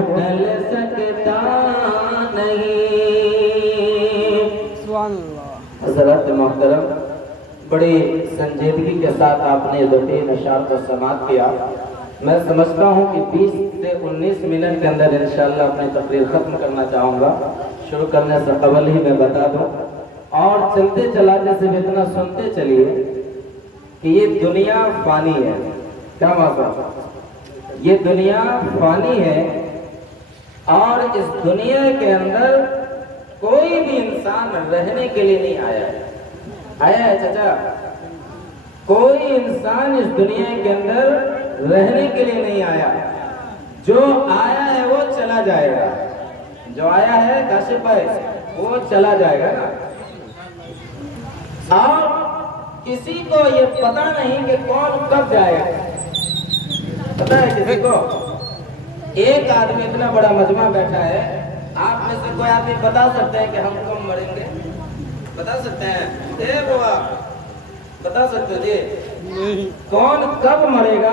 ڈل سکتا نہیں۔ حضرات محترم، بڑی سنجیدگی کے ساتھ آپ نے دو تین اشعار کو سماعت کیا۔ میں سمجھتا ہوں کہ 20 سے 19 منٹ کے اندر انشاءاللہ اپنی تقریر ختم کرنا چاہوں گا۔ شروع کرنے سے قبل ہی میں بتا دوں اور چلتے چلاتے سے بھی اتنا سنتے چلیے کہ یہ دنیا فانی ہے۔ کیا مطلب؟ یہ دنیا فانی ہے اور اس دنیا کے اندر کوئی بھی انسان رہنے کے لیے نہیں آیا ہے۔ آیا ہے چچا؟ کوئی انسان اس دنیا کے اندر رہنے کے لیے نہیں آیا۔ جو آیا ہے وہ چلا جائے گا۔ جو آیا ہے کاشف بھائی وہ چلا جائے گا نا۔ اور کسی کو یہ پتہ نہیں کہ کون کب جائے گا۔ پتہ ہے کسی کو؟ ایک آدمی اتنا بڑا مجمع بیٹھا ہے، آپ میں سے کوئی آدمی بتا سکتے ہیں کہ ہم کب مریں گے؟ بتا سکتے ہیں؟ بتا سکتے جی؟ کون کب مرے گا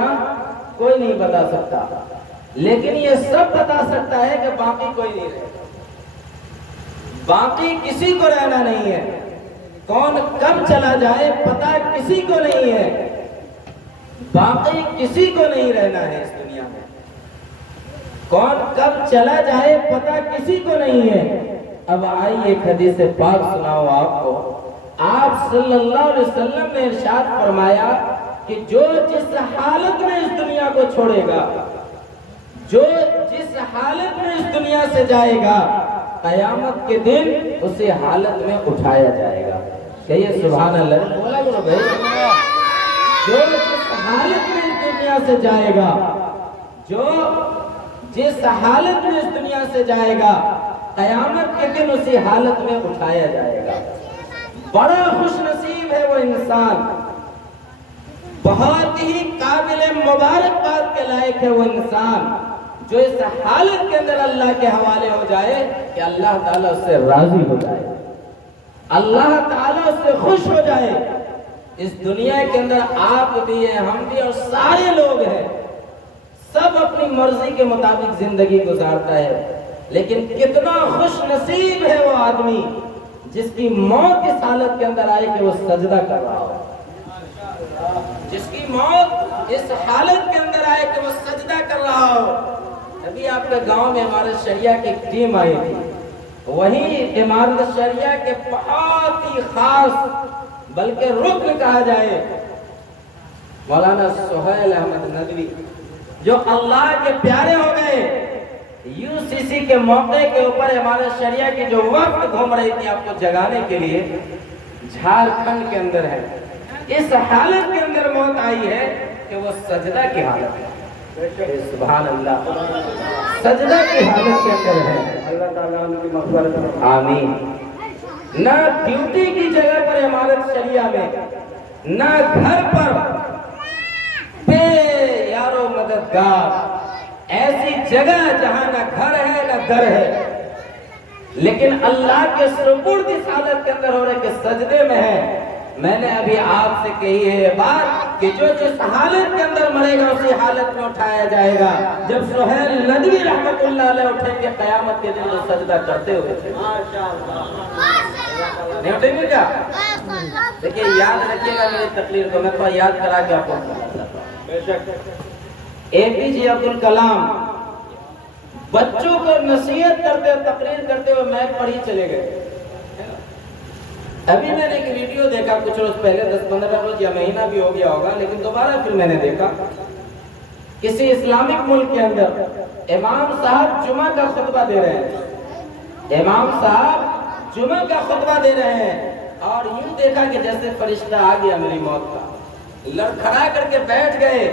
کوئی نہیں بتا سکتا، لیکن یہ سب بتا سکتا ہے کہ باقی کوئی نہیں رہے گا۔ باقی کسی کو رہنا نہیں ہے۔ کون کب چلا جائے پتہ کسی کو نہیں ہے۔ باقی کسی کو نہیں رہنا ہے اس دنیا میں۔ کون کب چلا جائے پتہ کسی کو نہیں ہے۔ اب آئیے ایک حدیث پاک سناؤ آپ کو۔ آپ صلی اللہ علیہ وسلم نے ارشاد فرمایا کہ جو جس حالت میں اس دنیا کو چھوڑے گا، جو جس حالت میں اس دنیا سے جائے گا، قیامت کے دن اسی حالت میں اٹھایا جائے گا۔ کہیے سبحان اللہ۔ بولا کرو بھائی۔ جو جس حالت میں اس دنیا سے جائے گا، جو جس حالت میں اس دنیا سے جائے گا، قیامت کے دن اسی حالت میں اٹھایا جائے گا۔ بڑا خوش نصیب ہے وہ انسان، بہت ہی قابل مبارکباد کے لائق ہے وہ انسان جو اس حالت کے اندر اللہ کے حوالے ہو جائے کہ اللہ تعالیٰ اس سے راضی ہو جائے، اللہ تعالیٰ اس سے خوش ہو جائے۔ اس دنیا کے اندر آپ بھی ہیں، ہم بھی، اور سارے لوگ ہیں، سب اپنی مرضی کے مطابق زندگی گزارتا ہے، لیکن کتنا خوش نصیب ہے وہ آدمی جس کی موت اس حالت کے اندر آئے کہ وہ سجدہ کر رہا ہو، جس کی موت اس حالت کے اندر آئے کہ وہ سجدہ کر رہا ہو۔ ابھی آپ کے گاؤں میں عمارت شریعہ کی ایک ٹیم آئی تھی، وہی عمارت شریعہ کے بہت ہی خاص بلکہ رکن کہا جائے مولانا سہیل احمد ندوی، جو اللہ کے پیارے ہو گئے، UCC کے موقع کے اوپر عمارت شریعہ کی جو وقت گھوم رہی تھی آپ کو جگانے کے لیے، جھارکھنڈ کے اندر ہے، اس حالت کے اندر موت آئی ہے کہ وہ سجدہ کی حالت ہے۔ سبحان اللہ، سجدہ کی حالت کے اندر ہے۔ اللہ تعالیٰ ان کی مغفرت آمین۔ نہ ڈیوٹی کی جگہ پر عمارت شریعہ میں، نہ گھر پر بے یارو مددگار، ایسی جگہ جہاں نہ گھر ہے نہ در ہے، لیکن اللہ کے سپرد اس حالت کے اندر ہو رہے کہ سجدے میں ہے۔ میں نے ابھی آپ سے کہی ہے یہ بات کہ جو جس حالت کے اندر مرے گا اسی حالت میں اٹھایا جائے گا۔ جب سہیل ندوی رحمت اللہ علیہ اٹھیں گے قیامت کے دن وہ سجدہ کرتے ہوئے تھے، نہیں اٹھیں گے کیا؟ دیکھیں یاد رکھیے گا میری تقریر کو، میں تو یاد کرا کے آپ کو APJ عبد الکلام بچوں کو نصیحت کرتے ہوئے تقریر کرتے ہوئے میک پر ہی چلے گئے۔ ابھی میں نے ایک ویڈیو دیکھا کچھ روز پہلے، 10-15 روز یا مہینہ بھی ہو گیا ہوگا، لیکن دوبارہ پھر میں نے دیکھا کسی اسلامک ملک کے اندر امام صاحب جمعہ کا خطبہ دے رہے ہیں، امام صاحب جمعہ کا خطبہ دے رہے ہیں، اور یوں دیکھا کہ جیسے فرشتہ آ گیا میری موت کا، لڑکھڑا کر کے بیٹھ گئے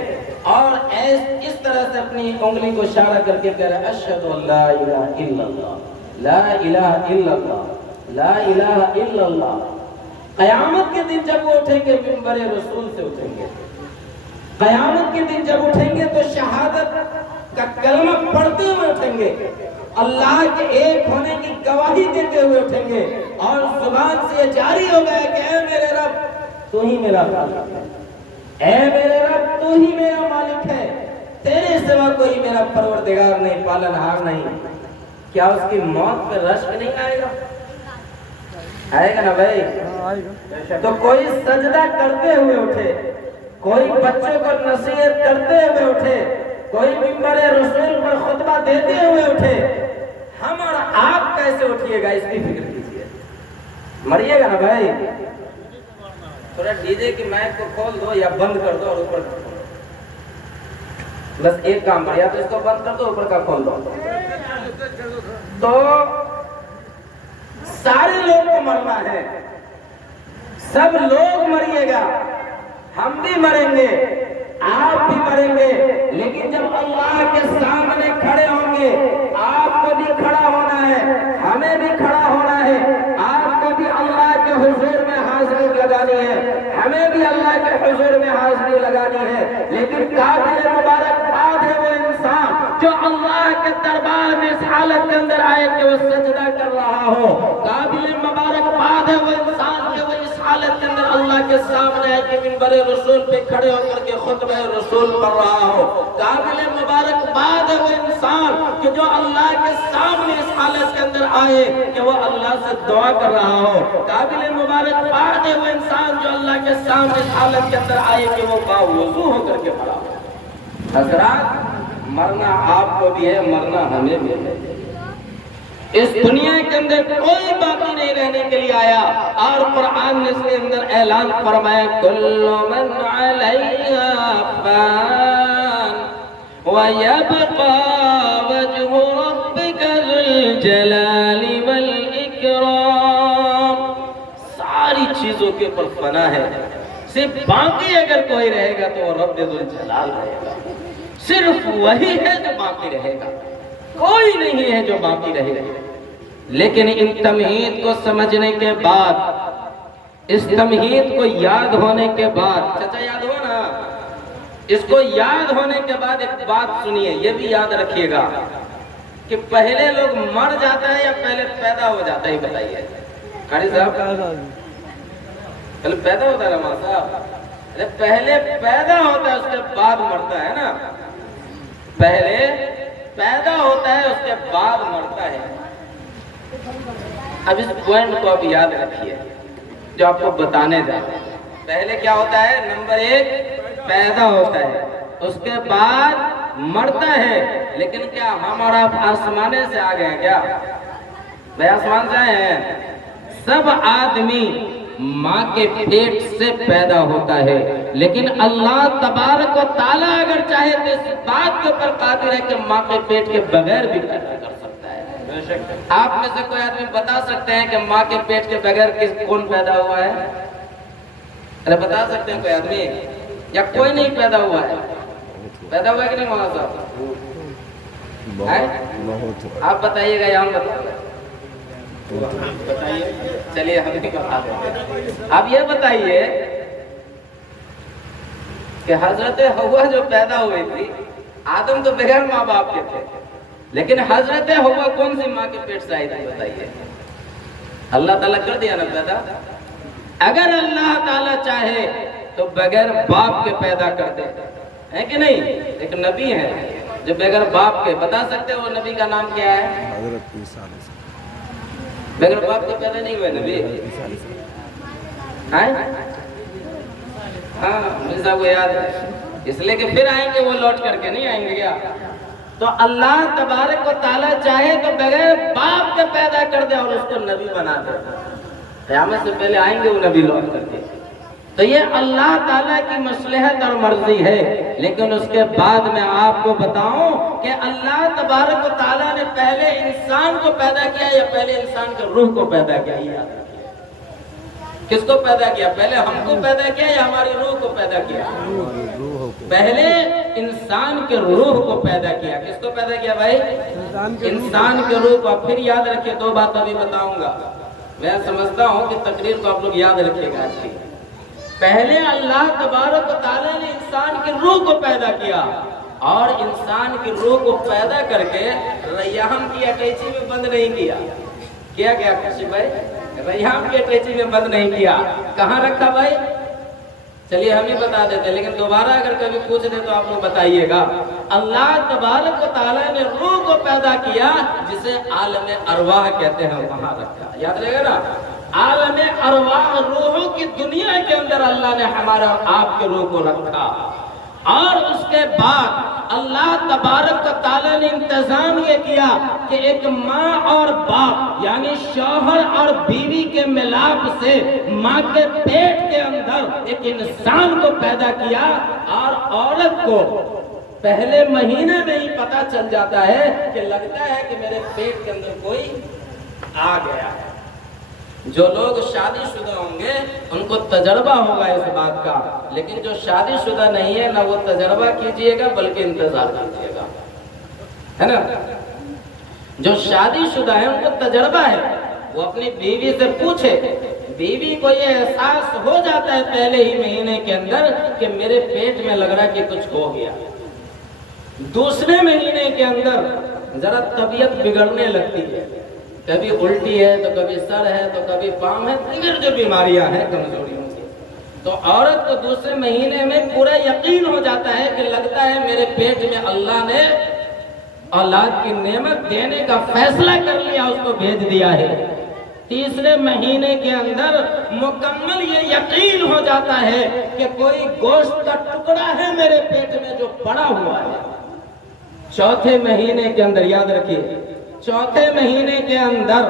اور اس طرح سے اپنی انگلی کو اشارہ کر کے کہہ رہے اشہد ان لا الہ الا اللہ، لا الہ الا اللہ، لا الہ الا اللہ۔ قیامت کے دن جب وہ اٹھیں گے منبر رسول سے اٹھیں گے، قیامت کے دن جب اٹھیں گے تو شہادت کا کلمہ پڑھتے ہوئے اٹھیں گے، اللہ کے ایک ہونے کی گواہی دیتے ہوئے اٹھیں گے، اور زبان سے یہ جاری ہوگا کہ اے میرے رب تو ہی میرا خالق ہے، اے میرے رب تو ہی میرا مالک ہے، تیرے سوا کوئی میرا پروردگار نہیں، پالنہار نہیں، کیا اس کی موت پہ رشک نہیں آئے گا؟ آئے گا نا بھائی؟ تو کوئی سجدہ کرتے ہوئے اٹھے، کوئی بچوں کو نصیحت کرتے ہوئے اٹھے، کوئی منبر رسول پر خطبہ دیتے ہوئے اٹھے، ہم اور آپ کیسے اٹھیے گا اس کی فکر کیجیے۔ مریے گا نا بھائی؟ تھوڑا ڈی جے کی مائک کو کھول دو یا بند کر دو اور اوپر کر دو، بس ایک کام پر، یا تو اس کو بند کر دو اوپر کا کھول دو۔ تو سارے لوگ کو مرنا ہے، سب لوگ مریے گا، ہم بھی مریں گے، آپ بھی مریں گے، لیکن جب اللہ کے سامنے کھڑے ہوں گے، آپ کو بھی کھڑا ہونا ہے، ہمیں بھی کھڑا ہونا ہے، آپ کو بھی اللہ کے حضور میں حاضری لگانی ہے، ہمیں بھی اللہ کے حضور میں حاضری لگانی ہے۔ لیکن قابل مبارکباد ہے وہ انسان جو اللہ کے دربار میں اس حالت کے اندر آئے کہ وہ سجدہ کر رہا ہو۔ قابل مبارکباد ہے وہ انسان کہ وہ اس حالت کے اندر اللہ کے سامنے آئے کہ منبر رسول پہ کھڑے ہو کر کے خطبہ رسول پڑھ رہا ہو۔ قابل مبارکباد ہے وہ انسان کہ جو اللہ کے سامنے اس حالت کے اندر آئے کہ وہ اللہ سے دعا کر رہا ہو۔ قابل مبارکباد ہے وہ انسان جو اللہ کے سامنے اس حالت کے اندر آئے کہ وہ باوضو ہو کر کے کھڑا ہو۔ حضرات، مرنا آپ کو بھی ہے، مرنا ہمیں بھی ہے۔ اس دنیا کے اندر کوئی باقی نہیں رہنے کے لیے آیا، اور قرآن نے اس کے اندر اعلان فرمایا کل من علیہا فان وَيَبْقَى وَجْهُ رَبِّكَ ذُو الْجَلَالِ وَالْإِكْرَامِ۔ ساری چیزوں کے اوپر فنا ہے، صرف باقی اگر کوئی رہے گا تو وہ رب ذو الجلال رہے گا، صرف وہی ہے جو باقی رہے گا، کوئی نہیں ہے جو باقی رہے گا۔ لیکن ان تمہید کو سمجھنے کے بعد، اس تمہید کو یاد ہونے کے بعد، چچا یاد ہو نا، اس کو یاد ہونے کے بعد ایک بات سنیے، یہ بھی یاد رکھیے گا کہ پہلے لوگ مر جاتا ہے یا پہلے پیدا ہو جاتا ہے؟ بتائیے قاری صاحب، پہلے پیدا ہوتا ہے رحمان صاحب؟ پہلے پیدا ہوتا ہے اس کے بعد مرتا ہے نا، پہلے پیدا ہوتا ہے اس کے بعد مرتا ہے۔ اب اس پوائنٹ کو آپ یاد رکھیے جو آپ کو بتانے جا رہے ہیں۔ پہلے کیا ہوتا ہے؟ نمبر ایک، پیدا ہوتا ہے، اس کے بعد مرتا ہے۔ لیکن کیا ہم اور آپ آسمانے سے آ گئے ہیں کیا؟ بھائی آسمان سے آئے ہیں؟ سب آدمی ماں کے پیٹ سے پیدا ہوتا ہے، لیکن اللہ تبارک و تعالیٰ اگر چاہے تو اس بات کے اوپر قادر ہے کہ ماں کے پیٹ کے بغیر بھی پیدا کر سکتا ہے۔ آپ میں سے کوئی آدمی بتا سکتے ہیں کہ ماں کے پیٹ کے بغیر کون پیدا ہوا ہے؟ ارے بتا سکتے ہیں کوئی آدمی؟ یا کوئی نہیں پیدا ہوا ہے؟ پیدا ہوا ہے کہ نہیں مولانا صاحب؟ آپ بتائیے گا یا ہم بتائیے؟ بتائیے، چلیے ہم بھی بتا دیتے ہیں۔ اب یہ بتائیے کہ حضرت حوا جو پیدا ہوئی تھی، آدم تو بغیر ماں باپ کے تھے، لیکن حضرت حوا کون سی ماں کے پیٹ سے آئی تھی؟ بتائیے۔ اللہ تعالیٰ کر دیا نا پیدا۔ اگر اللہ تعالیٰ چاہے تو بغیر باپ کے پیدا کر دے، ہے کہ نہیں؟ ایک نبی ہے جو بغیر باپ کے، بتا سکتے وہ نبی کا نام کیا ہے؟ حضرت عیسیٰ۔ بغیر باپ کے پیدا نہیں ہوئے نبی؟ ہاں، مجھے صاحب کو یاد ہے، اس لیے کہ پھر آئیں گے وہ لوٹ کر کے، نہیں آئیں گے کیا؟ تو اللہ تبارک و تعالیٰ چاہے تو بغیر باپ کے پیدا کر دے اور اس کو نبی بنا دے، قیامت سے پہلے آئیں گے وہ نبی لوٹ کر کے۔ تو یہ اللہ تعالیٰ کی مصلحت اور مرضی ہے۔ لیکن اس کے بعد میں آپ کو بتاؤں کہ اللہ تبارک و تعالیٰ نے پہلے انسان کو پیدا کیا یا پہلے انسان کے روح کو پیدا کیا؟ کس کو پیدا کیا؟ پہلے ہم کو پیدا کیا یا ہماری روح کو پیدا کیا؟ پہلے انسان کے روح کو پیدا کیا۔ کس کو پیدا کیا بھائی؟ انسان کے روح کو۔ پھر یاد رکھیے، دو بات ابھی بتاؤں گا، میں سمجھتا ہوں کہ تقریر کو آپ لوگ یاد رکھیے گا آج کی۔ پہلے اللہ تبارک و تعالیٰ نے انسان کی روح کو پیدا کیا، اور انسان کی روح کو پیدا کر کے ریحان کی اٹیچی میں بند نہیں کیا۔ کیا کشی بھائی؟ ریحان کی اٹیچی میں بند نہیں کیا۔ کہاں رکھا بھائی؟ چلیے ہم ہی بتا دیتے، لیکن دوبارہ اگر کبھی پوچھ دے تو آپ لوگ بتائیے گا۔ اللہ تبارک و تعالیٰ نے روح کو پیدا کیا جسے عالم ارواح کہتے ہیں، وہاں رکھا، یاد رہے گا نا؟ عالم ارواح، روحوں کی دنیا کے اندر اللہ نے ہمارا آپ کے روح کو رکھا، اور اس کے بعد اللہ تبارک و تعالیٰ نے انتظام یہ کیا کہ ایک ماں اور باپ یعنی شوہر اور بیوی کے ملاپ سے ماں کے پیٹ کے اندر ایک انسان کو پیدا کیا، اور عورت کو پہلے مہینے میں ہی پتہ چل جاتا ہے کہ لگتا ہے کہ میرے پیٹ کے اندر کوئی آ گیا ہے۔ جو لوگ شادی شدہ ہوں گے ان کو تجربہ ہوگا اس بات کا، لیکن جو شادی شدہ نہیں ہے نہ وہ تجربہ کیجئے گا بلکہ انتظار کیجئے گا، ہے نا؟ جو شادی شدہ ہے ان کو تجربہ ہے، وہ اپنی بیوی سے پوچھے، بیوی کو یہ احساس ہو جاتا ہے پہلے ہی مہینے کے اندر کہ میرے پیٹ میں لگ رہا ہے کہ کچھ ہو گیا۔ دوسرے مہینے کے اندر ذرا طبیعت بگڑنے لگتی ہے، کبھی الٹی ہے تو کبھی سر ہے تو کبھی پاؤں ہے، دیگر جو بیماریاں ہیں کمزوریوں کی، تو عورت کو دوسرے مہینے میں پورا یقین ہو جاتا ہے کہ لگتا ہے میرے پیٹ میں اللہ نے اولاد کی نعمت دینے کا فیصلہ کر لیا، اس کو بھیج دیا ہے۔ تیسرے مہینے کے اندر مکمل یہ یقین ہو جاتا ہے کہ کوئی گوشت کا ٹکڑا ہے میرے پیٹ میں جو پڑا ہوا ہے۔ چوتھے مہینے کے اندر، یاد رکھیے، چوتھے مہینے کے اندر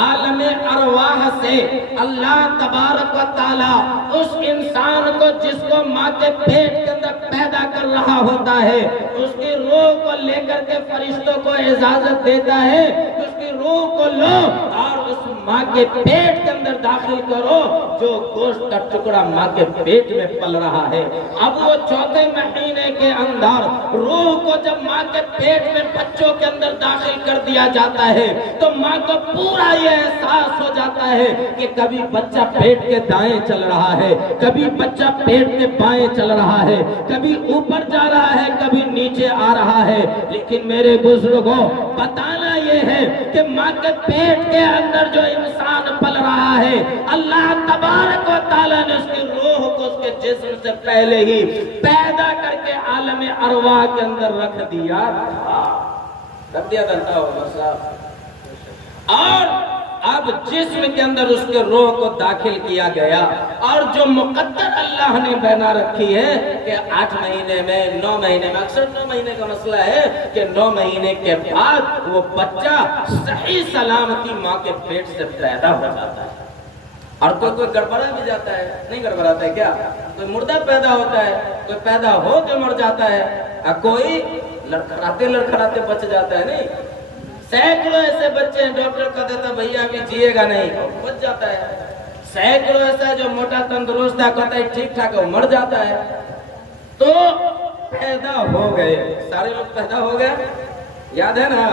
عالم ارواح سے اللہ تبارک و تعالیٰ اس انسان کو جس کو ماں کے پیٹ کے اندر پیدا کر رہا ہوتا ہے، اس کی روح کو لے کر کے فرشتوں کو اجازت دیتا ہے کہ اس کی روح کو لو اور اس ماں کے پیٹ کے اندر داخل کرو جو گوشت کا ٹکڑا ماں کے پیٹ میں پل رہا ہے۔ اب وہ چوتھے مہینے کے اندر روح کو جب ماں کے پیٹ میں بچوں کے اندر داخل کر دیا جاتا ہے تو ماں کو پورا یہ احساس ہو جاتا ہے کہ کبھی بچہ پیٹ کے دائیں چل رہا ہے، کبھی بچہ پیٹ کے بائیں چل رہا ہے، کبھی اوپر جا رہا ہے، کبھی نیچے آ رہا ہے۔ لیکن میرے بزرگوں، بتانا یہ ہے کہ ماں کے پیٹ کے اندر جو انسان پل رہا ہے، اللہ تبارک و تعالیٰ نے اس کی روح کو اس کے جسم سے پہلے ہی پیدا کر کے عالم ارواح کے اندر رکھ دیا تھا، رکھ دیا تھا اور اب جسم کے اندر اس کے روح کو داخل کیا گیا، اور جو مقدر اللہ نے بنا رکھی ہے کہ 8 مہینے میں 9 مہینے میں، اکثر 9 مہینے کا مسئلہ ہے کہ 9 مہینے کے بعد وہ بچہ صحیح سلامتی ماں کے پیٹ سے پیدا ہو جاتا ہے۔ اور کوئی گڑبڑا بھی جاتا ہے، نہیں گڑبڑاتا ہے کیا؟ کوئی مردہ پیدا ہوتا ہے، کوئی پیدا ہو کے مر جاتا ہے، کوئی لڑکھڑاتے بچ جاتا ہے، نہیں؟ سینکڑوں ایسے بچے ہیں ڈاکٹر کا دیتا بھیا ابھی جیے گا نہیں، بچ جاتا ہے۔ سینکڑوں ایسا جو موٹا تندرست ہے کہتا ہے ٹھیک ٹھاک ہے، مر جاتا ہے۔ تو پیدا ہو گئے، سارے لوگ پیدا ہو گئے، یاد ہے نا؟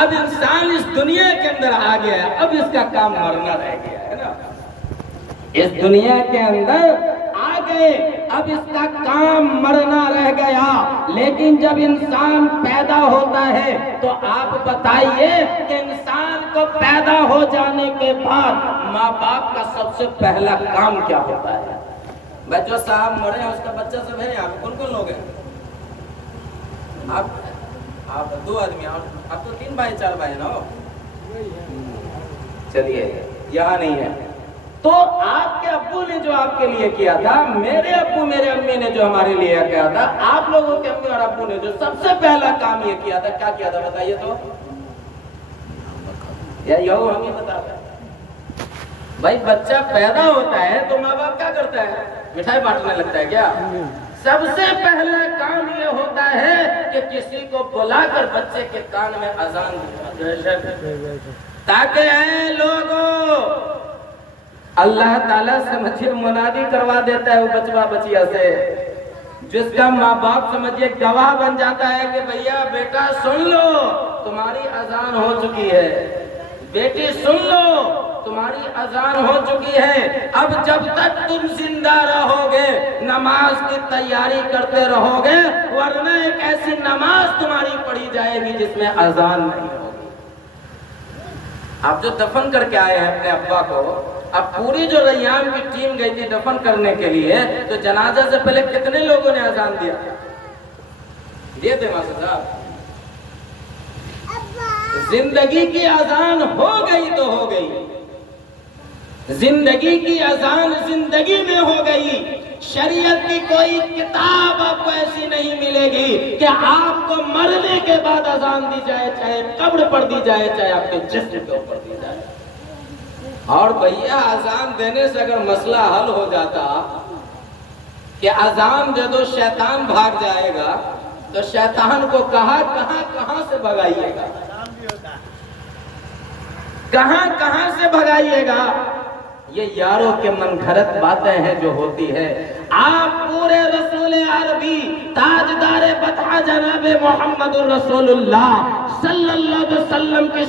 اب انسان اس دنیا کے اندر آ گیا ہے، اب اس کا کام مرنا رہ گیا ہے نا؟ اس دنیا کے اندر آ گئے، اب اس کا کام مرنا رہ گیا۔ لیکن جب انسان پیدا ہوتا ہے تو آپ بتائیے کہ انسان کو پیدا ہو جانے کے بعد ماں باپ کا سب سے پہلا کام کیا ہوتا ہے؟ بھائی جو صاحب مرے ہیں اس کا بچہ سب ہے، آپ کون کون لوگ ہیں؟ آپ 2 آدمی، آپ تو 3 بھائی 4 بھائی نا؟ چلیے یہاں نہیں ہے تو آپ کے ابو نے جو آپ کے لیے کیا تھا، میرے ابو میرے امی نے جو ہمارے لیے کیا تھا، آپ لوگوں کے امی اور ابو نے جو سب سے پہلا کام یہ کیا تھا، کیا کیا تھا بتائیے تو؟ یا یہو ہم ہی بتاتے ہیں؟ بھائی بچہ پیدا ہوتا ہے تو ماں باپ کیا کرتا ہے؟ مٹھائی بانٹنے لگتا ہے کیا؟ سب سے پہلا کام یہ ہوتا ہے کہ کسی کو بلا کر بچے کے کان میں اذان تاکہ اے لوگوں، اللہ تعالیٰ سمجھے منادی کروا دیتا ہے وہ بچوا بچیا سے، جس کا ماں باپ سمجھے گواہ بن جاتا ہے کہ بھیا بیٹا سن لو تمہاری اذان ہو چکی ہے، بیٹی سن لو تمہاری اذان ہو چکی ہے، اب جب تک تم زندہ رہو گے نماز کی تیاری کرتے رہو گے، ورنہ ایک ایسی نماز تمہاری پڑھی جائے گی جس میں اذان نہیں ہوگی۔ آپ جو دفن کر کے آئے ہیں اپنے ابا کو، اب پوری جو ریان کی ٹیم گئی تھی دفن کرنے کے لیے تو جنازہ سے پہلے کتنے لوگوں نے اذان دیا؟ یہ تھے ماسٹر صاحب، زندگی کی اذان ہو گئی تو ہو گئی، زندگی کی اذان زندگی میں ہو گئی۔ شریعت کی کوئی کتاب آپ کو ایسی نہیں ملے گی کہ آپ کو مرنے کے بعد اذان دی جائے، چاہے قبر پر دی جائے چاہے آپ کے جسم کے اوپر دی جائے۔ اور بھیا اذان دینے سے اگر مسئلہ حل ہو جاتا کہ اذان دے دو شیطان بھاگ جائے گا، تو شیطان کو کہاں سے بھگائیے گا؟ کہاں سے بھگائیے گا؟ یہ یاروں کے من گھڑت باتیں ہیں جو ہوتی ہے۔ آپ پورے رسول عربی تاجدار بطحہ جناب محمد الرسول اللہ صلی اللہ علیہ وسلم کی